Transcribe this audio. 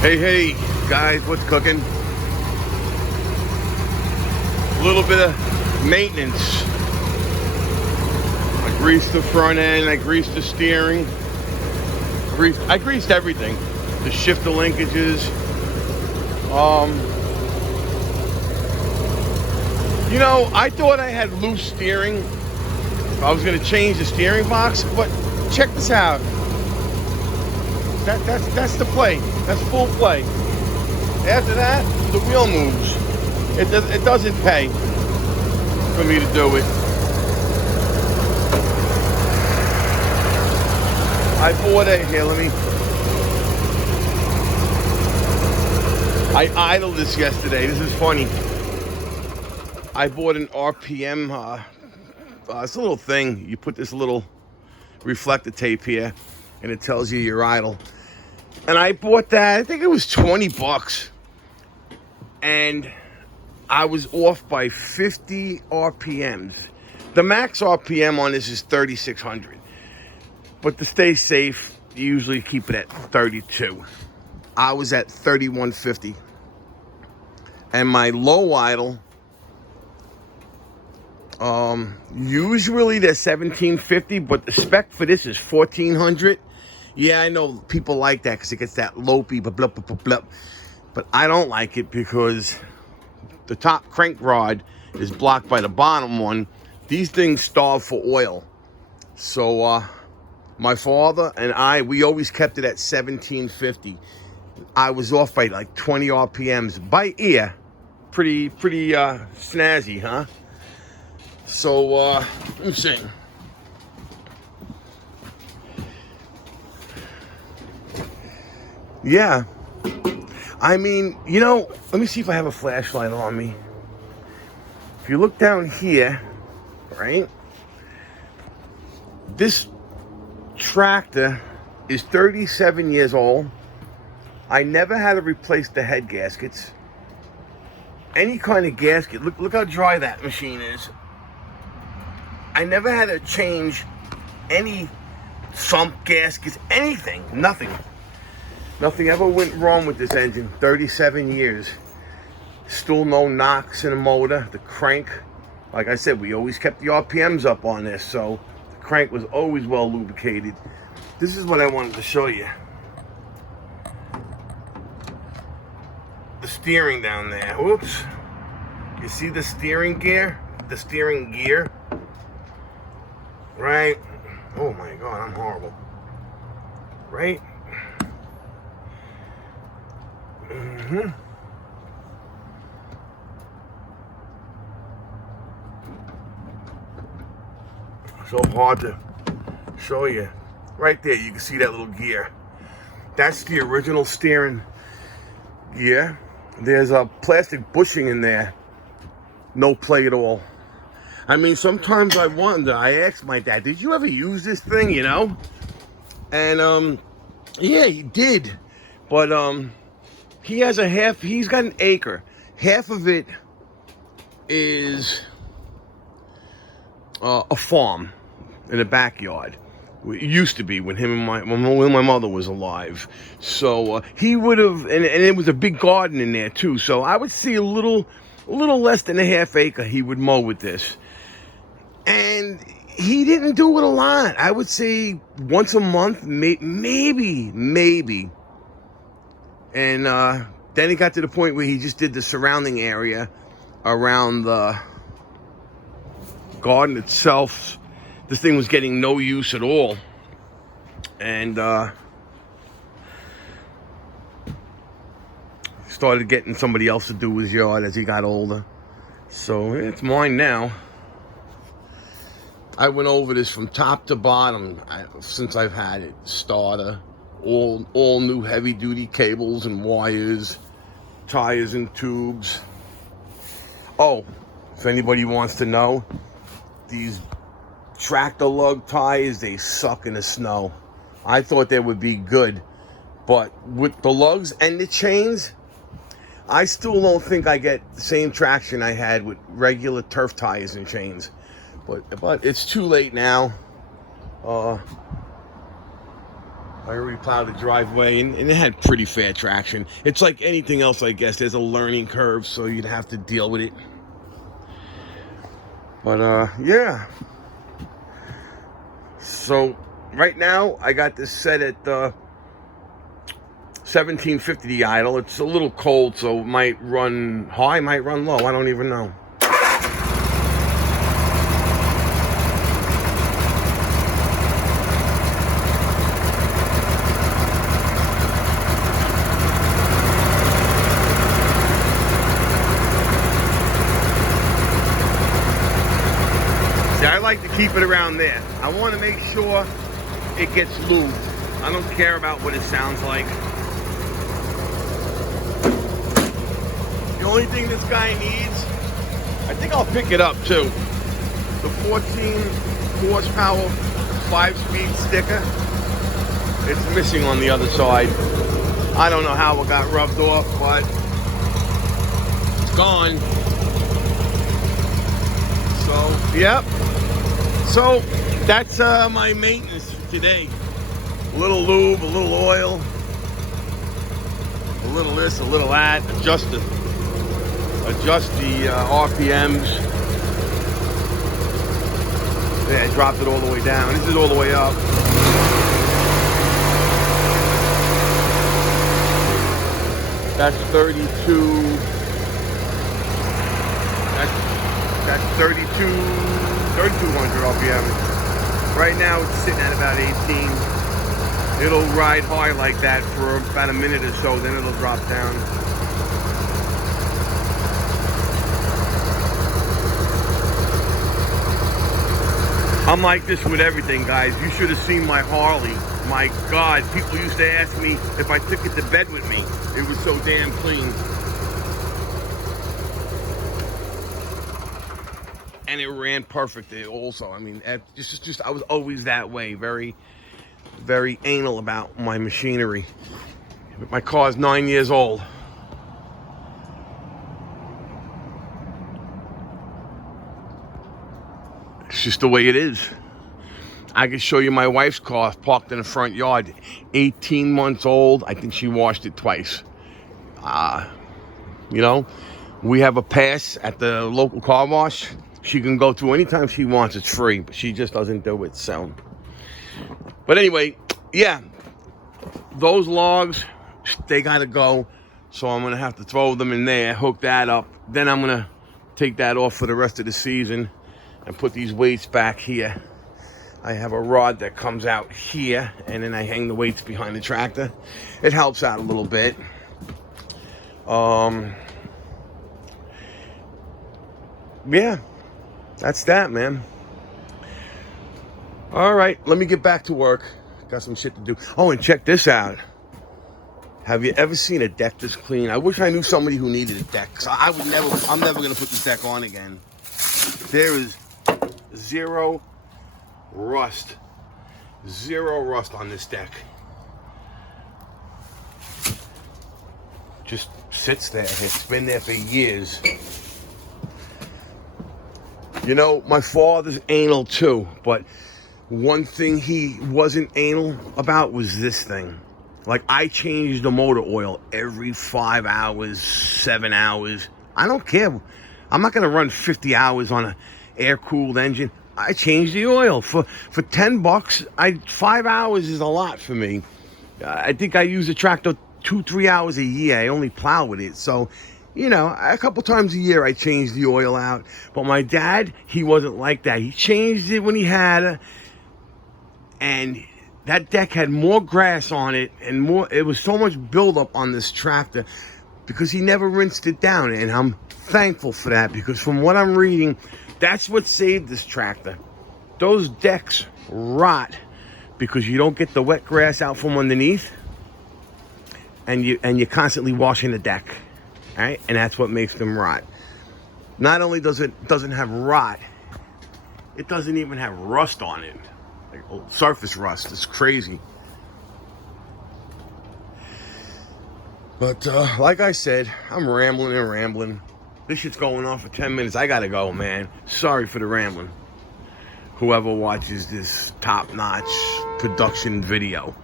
Hey, guys, what's cooking? A little bit of maintenance. I greased the front end, I greased the steering. I greased everything. The shifter linkages. I thought I had loose steering. I was going to change the steering box, but check this out. That's the play. That's full play. After that, the wheel moves. It doesn't pay for me to do it. I bought it here. I idled this yesterday. This is funny. I bought an RPM. It's a little thing. You put this little reflector tape here, and it tells you you're idle. And I bought that. I think it was $20, and I was off by 50 RPMs. The max RPM on this is 3,600, but to stay safe, you usually keep it at 32. I was at 3,150, and my low idle. Usually they're 1,750, but the spec for this is 1,400. Yeah, I know people like that because it gets that lopey, but I don't like it because the top crank rod is blocked by the bottom one. These things starve for oil. So my father and we always kept it at 1,750. I was off by like 20 RPMs by ear. Pretty snazzy, huh? So, let me see. Yeah. I mean, let me see if I have a flashlight on me. If you look down here, right? This tractor is 37 years old. I never had to replace the head gaskets. Any kind of gasket. Look how dry that machine is. I never had to change any sump gaskets, anything, nothing. Nothing ever went wrong with this engine, 37 years. Still no knocks in the motor. The crank, like I said, we always kept the RPMs up on this, so the crank was always well lubricated. This is what I wanted to show you. The steering down there, oops. You see the steering gear? The steering gear? Right? Oh my God, I'm horrible. Right? So hard to show you. Right there, you can see that little gear. That's the original steering gear. There's a plastic bushing in there. No play at all. I mean, sometimes I wonder, I ask my dad, did you ever use this thing, And, yeah, he did. But, he's got an acre. Half of it is a farm in the backyard. It used to be when my mother was alive. So he would have, and it was a big garden in there too. So I would see a little less than a half acre he would mow with this. And he didn't do it a lot. I would say once a month, maybe. And then he got to the point where he just did the surrounding area around the garden itself. This thing was getting no use at all. And started getting somebody else to do his yard as he got older. So it's mine now. I went over this from top to bottom since I've had it. Starter, all new heavy duty cables and wires, tires and tubes. Oh, if anybody wants to know, these tractor lug tires, they suck in the snow. I thought they would be good, but with the lugs and the chains, I still don't think I get the same traction I had with regular turf tires and chains. But it's too late now. I already plowed the driveway, and it had pretty fair traction. It's like anything else, I guess. There's a learning curve, so you'd have to deal with it. But, yeah. So, right now, I got this set at 1750 the idle. It's a little cold, so it might run high, might run low. I don't even know. I like to keep it around there. I want to make sure it gets lubed. I don't care about what it sounds like. The only thing this guy needs, I think I'll pick it up too. The 14 horsepower 5-speed sticker. It's missing on the other side. I don't know how it got rubbed off, but it's gone. So, yep. So, that's my maintenance for today. A little lube, a little oil, a little this, a little that. Adjust the RPMs. Yeah, I dropped it all the way down. This is all the way up. That's 32. That's 3,200 RPM. Right now it's sitting at about 18. It'll ride high like that for about a minute or so, then it'll drop down. I'm like this with everything, guys. You should have seen my Harley. My God, people used to ask me if I took it to bed with me. It was so damn clean. And it ran perfect also. I mean, I was always that way. Very, very anal about my machinery. My car's 9 years old. It's just the way it is. I can show you my wife's car parked in the front yard. 18 months old. I think she washed it twice. You know, we have a pass at the local car wash. She can go through anytime she wants. It's free, but she just doesn't do it. So, but anyway, yeah, those logs, they gotta go. So I'm gonna have to throw them in there, hook that up. Then I'm gonna take that off for the rest of the season and put these weights back here. I have a rod that comes out here, and then I hang the weights behind the tractor. It helps out a little bit. Yeah. That's that, man. All right, let me get back to work. Got some shit to do. Oh, and check this out. Have you ever seen a deck this clean? I wish I knew somebody who needed a deck. Cause I'm never gonna put this deck on again. There is zero rust on this deck. Just sits there. It's been there for years. You know, my father's anal too, but one thing he wasn't anal about was this thing. Like, I change the motor oil every 5 hours, 7 hours. I don't care. I'm not gonna run 50 hours on an air-cooled engine. I change the oil for $10. 5 hours is a lot for me. I think I use the tractor 2-3 hours a year. I only plow with it, so. You know, a couple times a year I change the oil out. But my dad, he wasn't like that. He changed it when he had it. And that deck had more grass on it and more. It was so much buildup on this tractor because he never rinsed it down. And I'm thankful for that, because from what I'm reading, that's what saved this tractor. Those decks rot because you don't get the wet grass out from underneath, and you're constantly washing the deck. All right, and that's what makes them rot. Not only doesn't have rot, it doesn't even have rust on it, like surface rust. It's crazy. But like I said, I'm rambling. This shit's going on for 10 minutes. I gotta go, man. Sorry for the rambling. Whoever watches this top-notch production video.